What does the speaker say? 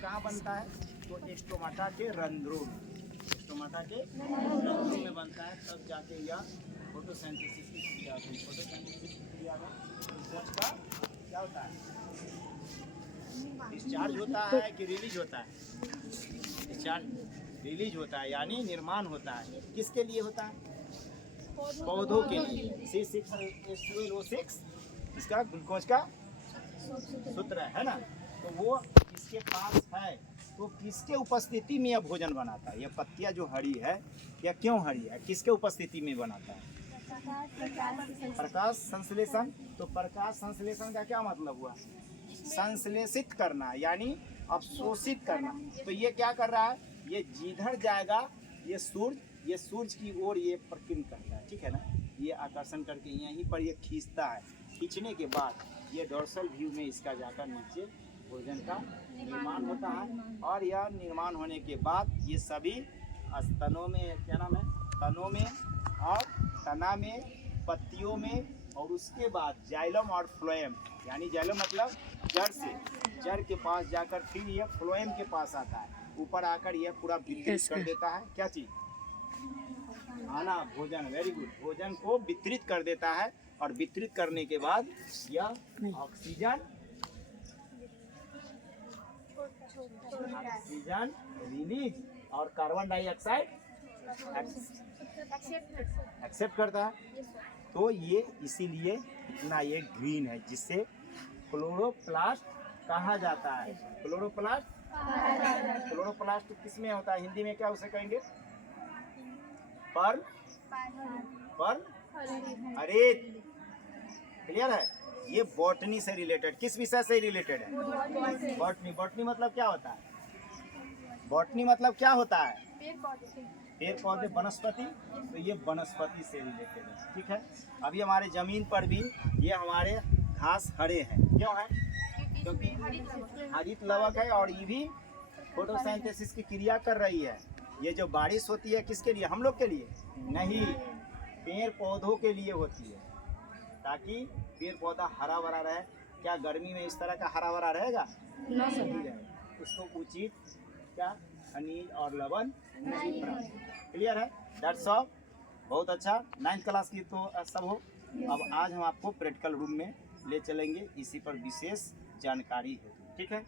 कहाँ बनता है? तो स्टोमाटा के रंध्रों में, स्टोमाटा के रंध्रों में बनता है, तब जाके यह फोटोसिंथेसिस की क्रिया होती है। फोटोसिंथेसिस की क्रिया में सूरज का क्या होता है? डिस्चार्ज होता है कि रिलीज होता है? डिस्चार्ज रिलीज होता है, यानी निर्माण होता है। किसके लिए होता है? पौधों के लिए। C6H12O6 इसका ग्लूकोज का सूत्र है ना। तो वो किसके पास है, तो किसके उपस्थिति में यह भोजन बनाता है? यह पत्तियां जो हरी है, यह क्यों हरी है? किसके उपस्थिति में बनाता है? प्रकाश संश्लेषण। तो प्रकाश संश्लेषण का क्या मतलब हुआ? संश्लेषित करना, यानी अवशोषित करना। तो ये क्या कर रहा है? ये जिधर जाएगा ये सूरज की ओर ये प्रकीर्णन करता है, ठीक है ना। ये आकर्षण करके यहीं पर ये खींचता है। खींचने के बाद ये डोर्सल व्यू में इसका जाकर नीचे भोजन का निर्माण होता है। और यह निर्माण होने के बाद ये सभी स्तनों में, क्या नाम है, तनों में और तना में, पत्तियों में, और उसके बाद जाइलम और फ्लोएम, यानी जाइलम मतलब जड़ से, जड़ के पास जाकर फिर यह फ्लोएम के पास आता है। ऊपर आकर यह पूरा वितरित कर देता है। क्या चीज? खाना, भोजन। Very good. भोजन को वितरित कर देता है, और वितरित करने के बाद यह ऑक्सीजन रिलीज और कार्बन डाइऑक्साइड एक्सेप्ट करता है। तो ये इसीलिए इतना ये ग्रीन है, जिससे क्लोरोप्लास्ट कहा जाता है। क्लोरोप्लास्ट, क्लोरोप्लास्ट किस में होता है? हिंदी में क्या उसे कहेंगे? पर्ल, हरित। क्लियर है? ये बॉटनी से रिलेटेड, किस विषय से रिलेटेड है? बॉटनी। बॉटनी मतलब क्या होता है? बॉटनी मतलब क्या होता है? पेड़ पौधे, वनस्पति। तो ये वनस्पति से रिलेटेड है, ठीक है। अभी हमारे जमीन पर भी ये हमारे घास हरे हैं, क्यों है? क्योंकि हरित लवक है, और ये भी फोटोसिंथेसिस की क्रिया कर रही है। ये जो बारिश होती है किसके लिए? हम लोग के लिए नहीं, पेड़ पौधों के लिए होती है, ताकि पेड़ पौधा हरा भरा रहे। क्या गर्मी में इस तरह का हरा भरा रहेगा? नहीं रहेगा। उसको उचित क्या खनिज और लवण नहीं प्राप्त। क्लियर है? That's all. बहुत अच्छा। 9th क्लास की तो सब हो। अब आज हम आपको प्रैक्टिकल रूम में ले चलेंगे, इसी पर विशेष जानकारी है, ठीक है।